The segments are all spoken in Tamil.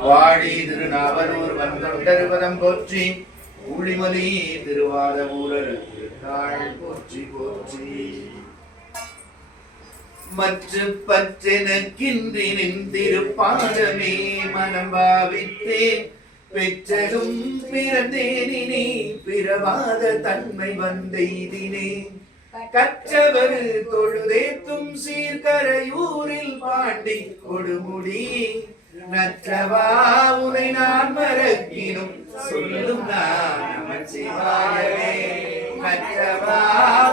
வாழி திருநாவலூர் வந்தொண்டருவதம் போற்றி ஊழிமலி திருவாதமூரர் திருத்தாள் போற்றி போற்றி மற்ற பற்றெனக்கின்றி நின்றிருப்பாதமே மனம் பாவித்தேன் பெற்றலும் பிறந்தேனினே பிறவாத தன்மை வந்தெய்தினே கற்றவர் தொழுதேத்தும் சீர்கரையூரில் பாண்டி கொடுமுடி நற்றவா உனை நான் மறக்கினும் சொல்லும் நான் நமச்சிவாயவே நற்றவா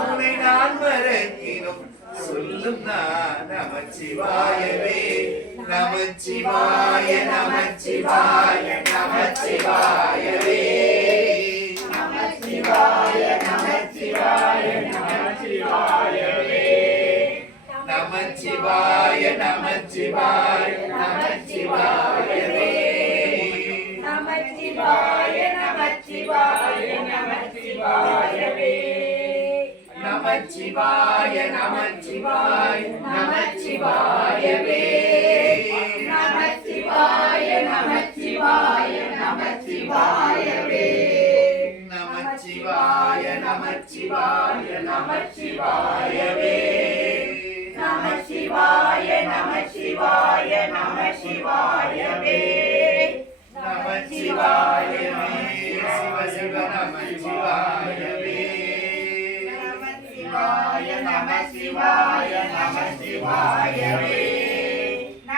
உனை நான் மறக்கினும் சொல்லும் நான் நமச்சிவாயவே நமச்சிவாய நமச்சிவாய நமச்சிவாயவே நமச்சிவாய நமச்சிவாய நமச்சிவாயவே நமச்சிவாய நமச்சிவாய நமச்சிவாயவே நமச்சிவாய நமச்சிவாய நமச்சிவாயவே நமச்சிவாய நமச்சிவாய நமச்சிவாயவே நமச்சிவாய நமச்சிவாய நமச்சிவாயவே நமச்சிவாய நமச்சிவாய நமச்சிவாயவே நமச்சிவாய நமச்சிவாய நமச்சிவாயவே நமச்சிவாய சிவ சிவ நமச்சிவாயவே நமச்சிவாய நமச்சிவாய நமச்சிவாயவே நமச்சிவாய நமச்சிவாய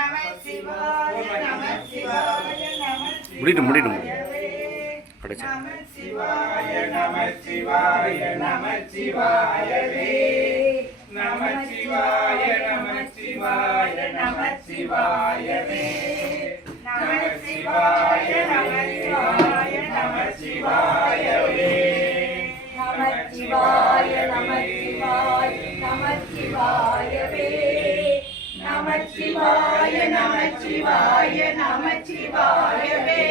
நமச்சிவாயவே நமச்சிவாய நமச்சிவாய நமச்சிவாயவே நமச்சிவாய நமச்சிவாய நமச்சிவாயவே நமச்சிவாய நமச்சிவாய நமச்சிவாயவே நமச்சிவாய நமச்சிவாய நமச்சிவாயவே நமச்சிவாய நமச்சிவாய நமச்சிவாயவே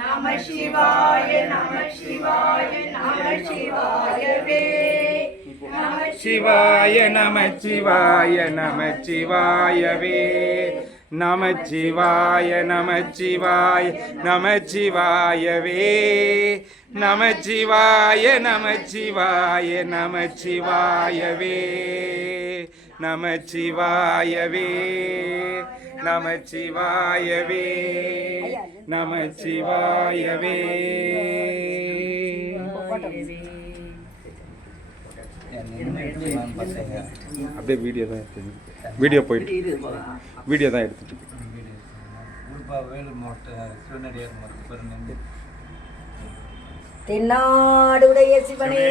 நமசிவாய நமசிவாய நமசிவாயவே சிவாய நமச்சிவாய நமச்சிவாயவே நமச்சிவாய நமச்சிவாய நமச்சிவாயவே நமச்சிவாய நமச்சிவாய நமச்சிவாயவே நமச்சிவாயவே நமச்சிவாயவே நமச்சிவாயவே அப்படியே வீடியோ தான் எடுத்து வீடியோ போயிட்டு வீடியோ தான் எடுத்துட்டு தென்னாடுடைய சிவனே